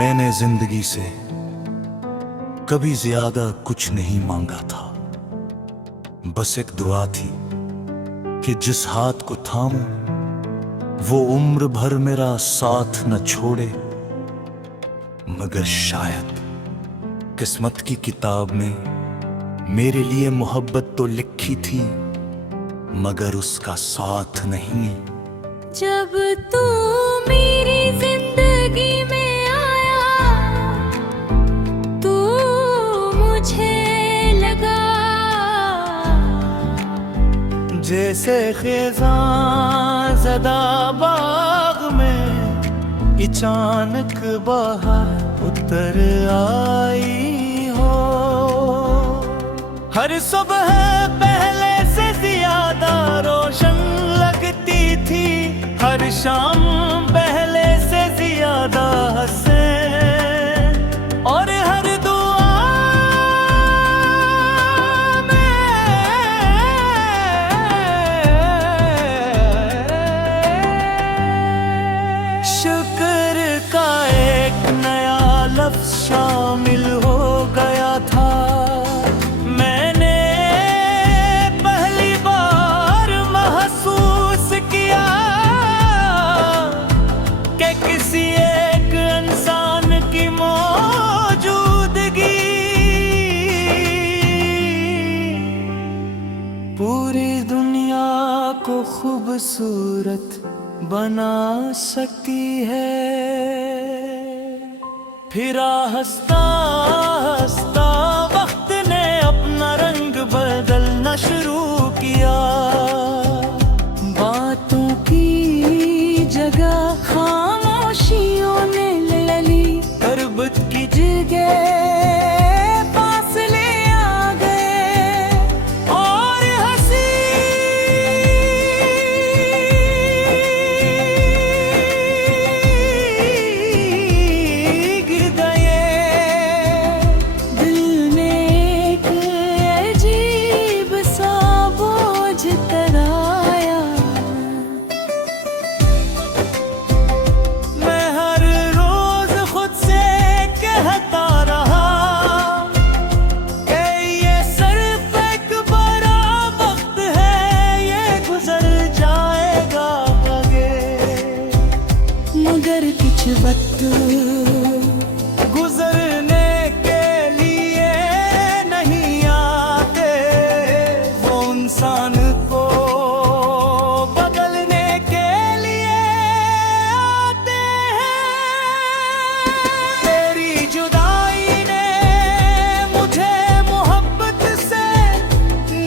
मैंने जिंदगी से कभी ज्यादा कुछ नहीं मांगा था। बस एक दुआ थी कि जिस हाथ को थामूं वो उम्र भर मेरा साथ न छोड़े। मगर शायद किस्मत की किताब में मेरे लिए मोहब्बत तो लिखी थी, मगर उसका साथ नहीं। जब तू मेरी जिंदगी में आया तो मुझे लगा जैसे ख़िज़ां ज़दा बाग में अचानक बाहर उतर आई हो। हर सुबह पहले से ज्यादा रोशन लगती थी, हर शाम पहले से ज्यादा हंसे, और हर दुआ में शुक्र का एक नया लफ्ज़ शामिल हो गया था। मैंने पहली बार महसूस किया कि किसी एक इंसान की मौजूदगी पूरी दुनिया को खूबसूरत बना सकती है। फिरा हंसता हंसता वक्त ने अपना रंग बदलना शुरू किया। बातों की जगह खामोशियों ने ले ली, तरबत की जगह फासले आ गए, और हंसी गिर गए। दिल ने एक अजीब सा बोझ तराया। मैं हर रोज खुद से कहता रहा कि ये सिर्फ एक बड़ा वक्त है, ये गुजर जाएगा आगे। मगर कुछ वक्त गुजरने के लिए नहीं आते, वो इंसान को बदलने के लिए आते हैं। तेरी जुदाई ने मुझे मोहब्बत से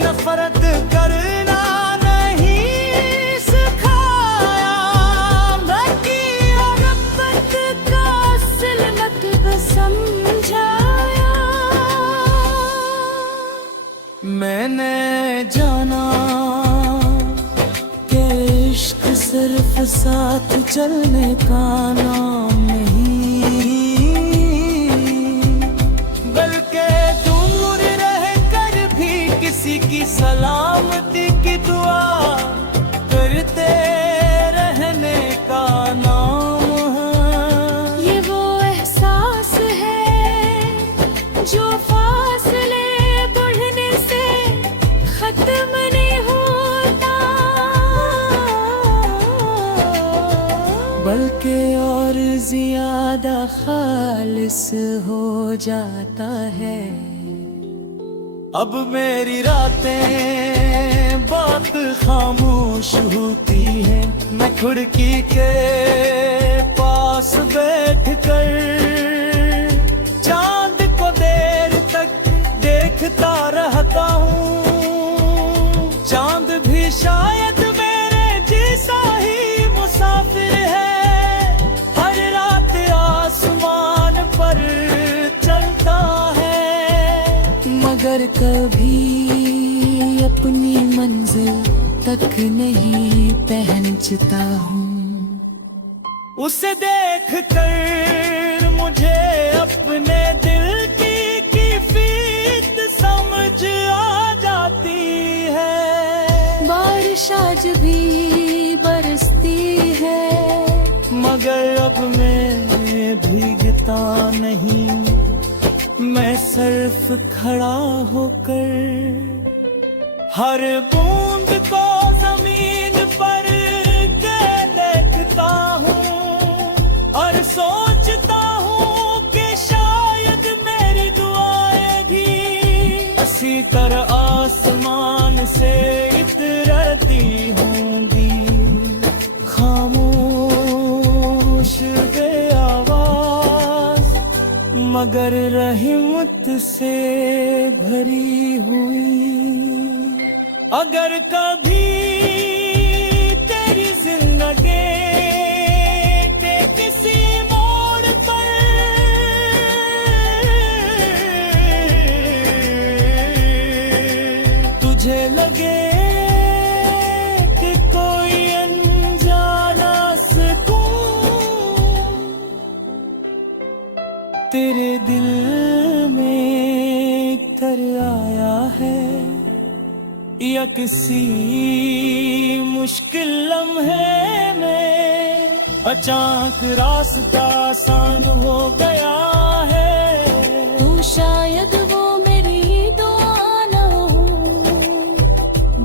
नफरत करना नहीं सिखाया, बल्कि मोहब्बत का असल मतलब समझाया। मैंने जाना कि इश्क सिर्फ साथ चलने का नाम नहीं, बल्कि दूर रह कर भी किसी की सलामती की दुआ करते रहने का नाम है। ये वो एहसास है जो फासले बढ़ने से खत्म नहीं होता, बल्कि और ज्यादा खालिस हो जाता है। अब मेरी रातें बहुत खामोश होती हैं, मैं खिड़की के पास बैठ कर चांद को देर तक देखता रहता हूँ। चांद भी शायद मेरे जैसा ही मुसाफिर है, हर रात आसमान पर चलता है, मगर कभी अपनी मंजिल तक नहीं पहुंचता हूँ। उसे देख कर मुझे अपने दिल की कैफियत समझ आ जाती है। बारिश आज भी बरसती है, मगर अब मैं भीगता नहीं, मैं सिर्फ खड़ा होकर हर बूंद को जमीन पर के देखता हूँ और सोचता हूँ कि शायद मेरी दुआएं भी इसी तरह आसमान से इतरती होंगी। खामोश बे आवाज मगर रहमत से भरी हुई। अगर कभी तेरी जिंदगी के किसी मोड़ पर तुझे लगे कि कोई अनजाना सुकून तेरे दिल में कर आया है या किसी मुश्किल लम्हे में अचानक रास्ता आसान हो गया है, तू शायद वो मेरी दुआ न हो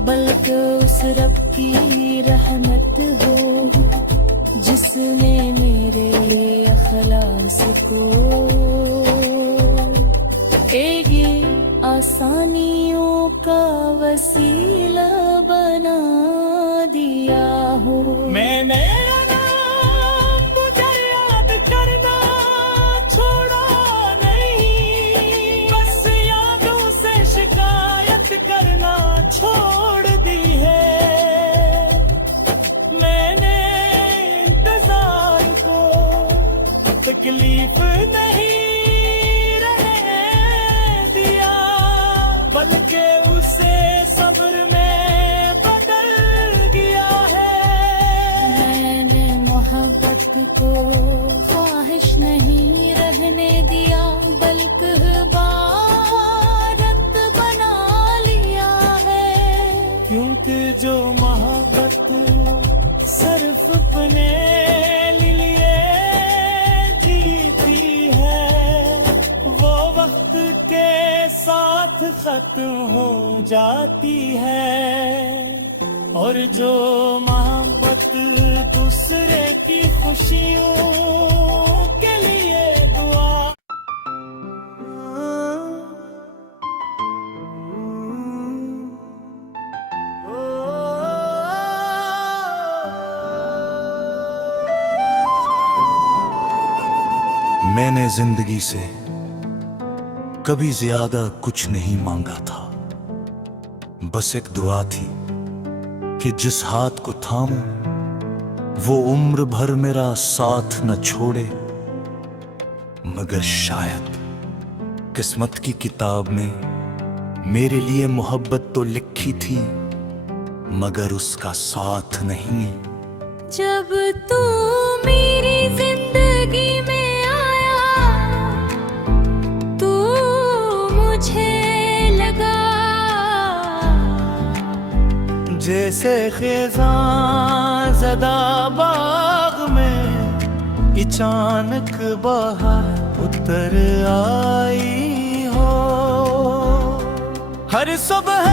बल्कि उस रब की रहमत हो जिसने मेरे अखलास को एक आसानियों का वसीला बना दिया हो। मैं मेरा नाम मुझे याद करना छोड़ा नहीं, बस यादों से शिकायत करना छोड़ दी है। मैंने इंतजार को तकलीफ नहीं बल्कि उसे सब्र में बदल गया है। मैंने मोहब्बत को ख्वाहिश नहीं रहने दिया बल्कि इबादत बना लिया है, क्योंकि जो मोहब्बत सिर्फ अपने लिए जीती है वो वक्त के साथ खत्म हो जाती है, और जो मोहब्बत दूसरे की खुशियों के लिए दुआ। मैंने जिंदगी से कभी ज्यादा कुछ नहीं मांगा था, बस एक दुआ थी कि जिस हाथ को थामूं वो उम्र भर मेरा साथ न छोड़े। मगर शायद किस्मत की किताब में मेरे लिए मोहब्बत तो लिखी थी मगर उसका साथ नहीं। जब तू मेरी जिंदगी में आया तू मुझे लगा जैसे खिज़ां ज़दा बाग में अचानक बाहर उतर आई हो। हर सुबह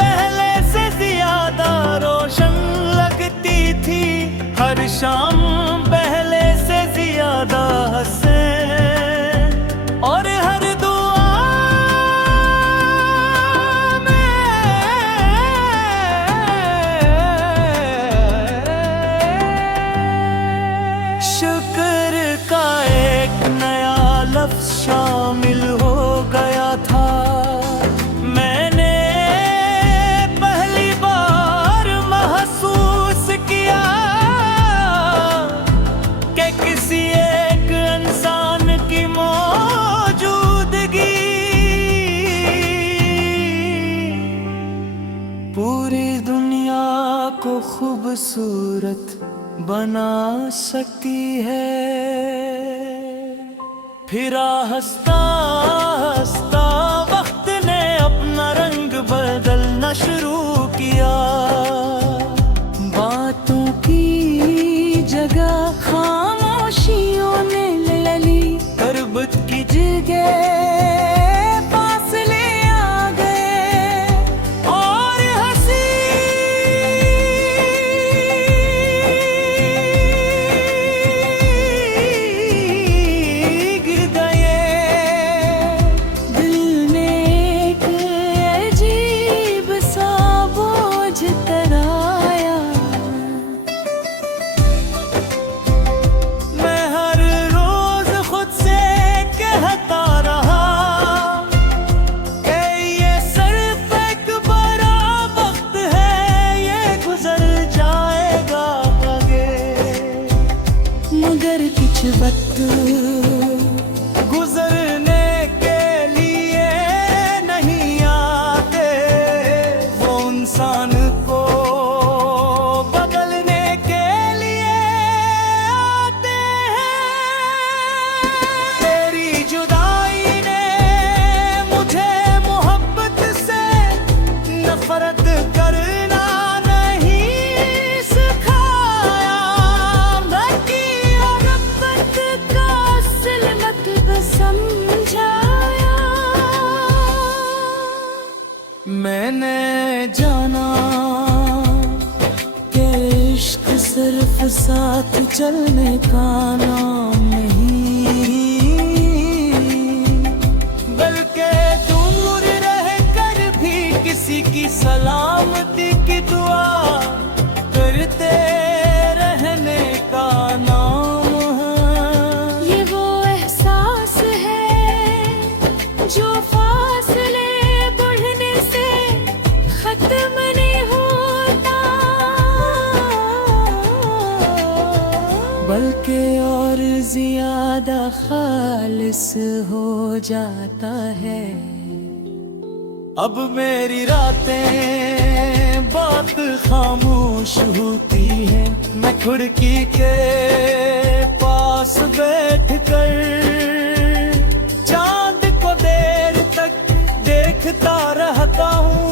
पहले से ज्यादा रोशन लगती थी, हर शाम पहले से ज्यादा हंसे, और हर दुआ में शुक्र का एक नया लफ्ज़ शामिल हो गया था। मैंने पहली बार महसूस किया कि किसी एक इंसान की मौजूदगी पूरी दुनिया को खूबसूरत बना सकती है। फिर हंसता हंसता वक्त ने अपना रंग बदलना शुरू किया। बातों की जगह खामोशियों ने ले ली, कर्ब साथ चलने का नाम नहीं, बल्कि दूर रह कर भी किसी की सलामती की दुआ करते रहने का नाम है। ये वो एहसास है जो फासले बढ़ने से खत्म नहीं होता, बल्कि और ज्यादा खालिस हो जाता है। अब मेरी रातें बात खामोश होती है, मैं खिड़की के पास बैठ कर चांद को देर तक देखता रहता हूँ।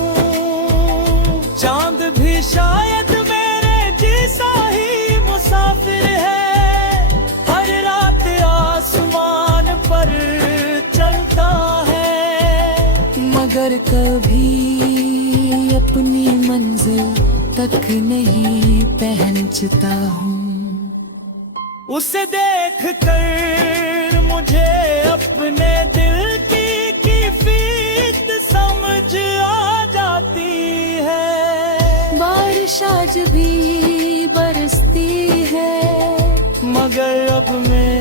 चांद भी शायद मेरे जैसा ही मुसाफिर है, हर रात आसमान पर चलता है, मगर कभी अपनी मंजिल तक नहीं पहुंचता हूँ। उसे देख कर मुझे अपने दिल की कैफियत समझ आ जाती है। बारिश आज भी बरसती है, मगर अब मैं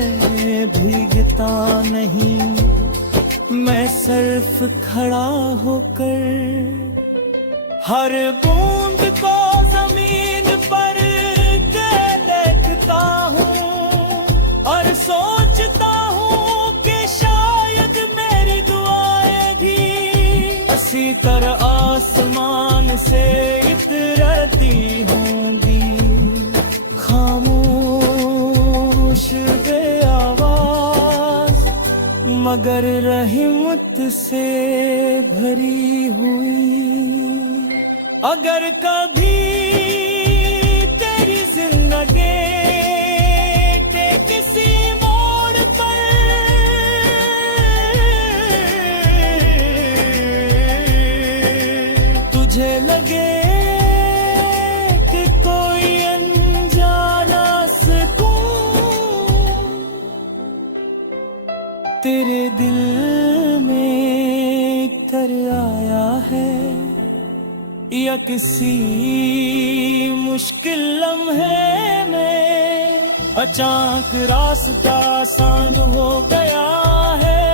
भीगता नहीं, मैं सिर्फ खड़ा होकर हर बूंद को जमीन पर के देखता हूँ और सोचता हूँ कि शायद मेरी दुआएं भी इसी तरह आसमान से इतरती होंगी। खामोश बेआवाज मगर रहमत से भरी हुई। अगर कभी तेरी जिंदगी के किसी मोड़ पर तुझे लगे कि कोई अनजाना सुकून तेरे दिल में तर आया है, या किसी मुश्किल लम्हे में अचानक रास्ता आसान हो गया है,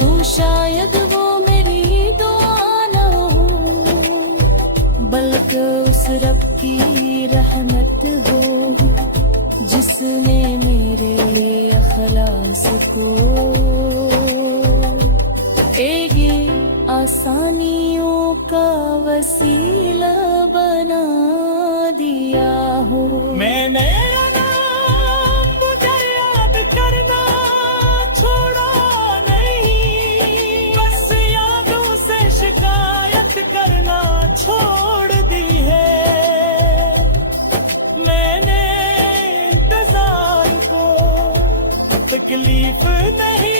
तो शायद वो मेरी दुआ न हो, बल्कि उस रब की रहमत हो जिसने मेरे अखलास को एक आसानियों का वसीला बना दिया हो। मैंने नाम मुझे याद करना छोड़ा नहीं, बस यादों से शिकायत करना छोड़ दी है। मैंने इंतजार को तकलीफ नहीं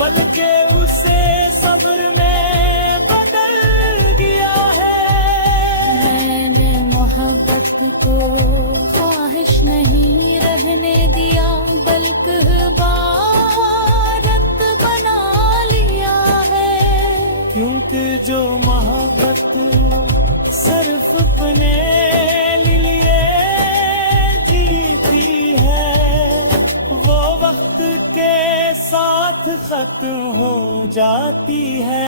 बल्कि उसे सब्र में बदल दिया है। मैंने मोहब्बत को ख्वाहिश नहीं रहने दिया, बल्कि इबादत बना लिया है। क्योंकि जो मोहब्बत सिर्फ अपने लिए जीती है, वो वक्त के साथ खत्म हो जाती है।